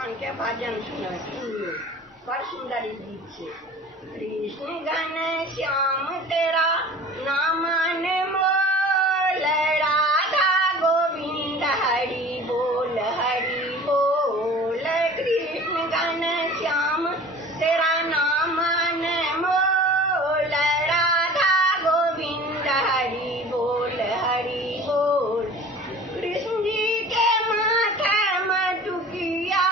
के भजन सुनिए पर सुंदर गीत से। कृष्ण घन श्याम तेरा नाम अनमोल, राधा गोविंद हरि बोल हरि बोल। कृष्ण घन श्याम तेरा नाम अनमोल, राधा गोविंद हरि बोल हरि बोल। कृष्ण जी के माथे मटुकिया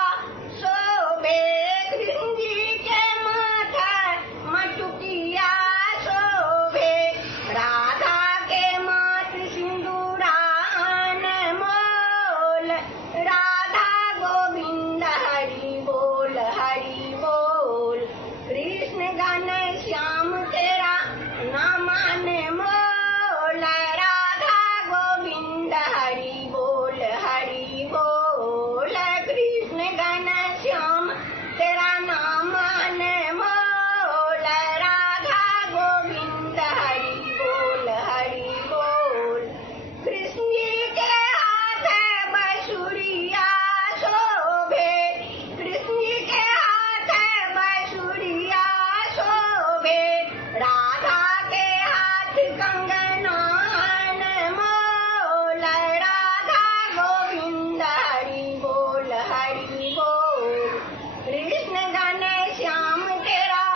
शोभे, कृष्ण जी के माथे मटुकिया शोभे, राधा के माथ सिंदूरान मोल, राधा गोविंद हरि बोल हरि बोल। कृष्ण घन श्याम तेरा नाम अनमोल, राधा गोविंद हरि बोल हरि बोल। कृष्ण घन श्याम तेरा नाम अनमोल, राधा गोविंद हरि बोल हरि बोल। कृष्ण जी के हाथ बांसुरिया शोभे, कृष्ण जी के हाथ बांसुरिया शोभे, राधा के हाथ कंगना अनमोल, राधा गोविंद हरि बोल हरि बोल। कृष्ण घन श्याम तेरा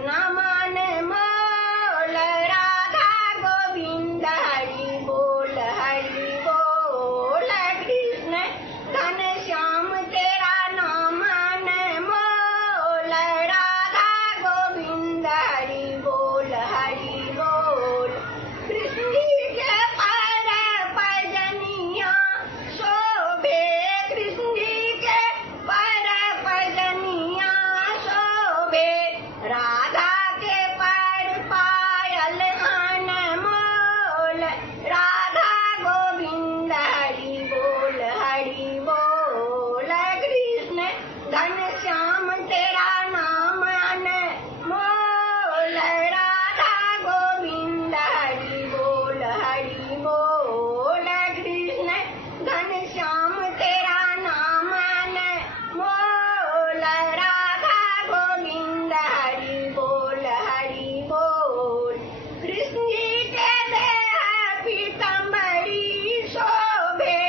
नाम अनमोल, राधा गोविंद हरि बोल हरि बोल। कृष्ण घन श्याम तेरा नाम अनमोल, राधा गोविंद हरि बोल हरि बोल। कृष्ण जी के पैर पैजनिया शोभे, कृष्ण जी के पैर पैजनिया शोभे, राधा के पैर पायल अनमोल, राधा गोविंद हरि बोल हरि बोल। कृष्ण घन श्याम तेरा नाम अनमोल, राधा गोविंद हरि बोल हरि बोल। कृष्ण घन श्याम तेरा नाम अनमोल, राधा गोविंद हरि बोल हरि बोल। कृष्ण जी के देह पीतांबरी शोभे,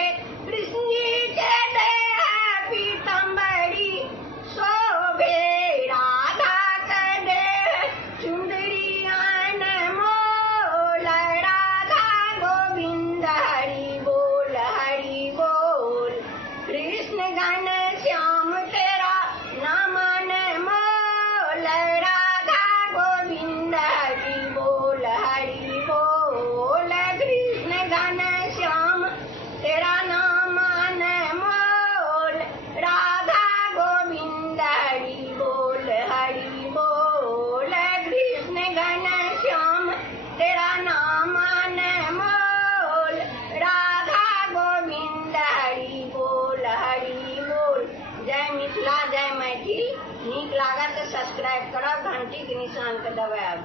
कृष्ण जी के देह पीतांबरी शोभे, राधा के देह चुंदरी अनमोल, राधा गोविंद हरि बोल हरि बोल। कृष्ण घन श्याम तेरा नाम अनमोल, राधा गोविंद हरि बोल हरि बोल। कृष्ण घन श्याम तेरा नाम अनमोल, राधा गोविंद हरि बोल हरि बोल। कृष्ण घन श्याम तेरा नाम अनमोल, राधा गोविंद हरि बोल हरि बोल। जय मिथिला जय मैथिल। नीक लागत तो सब्सक्राइब करब, घंटी के निशान के दबाएब।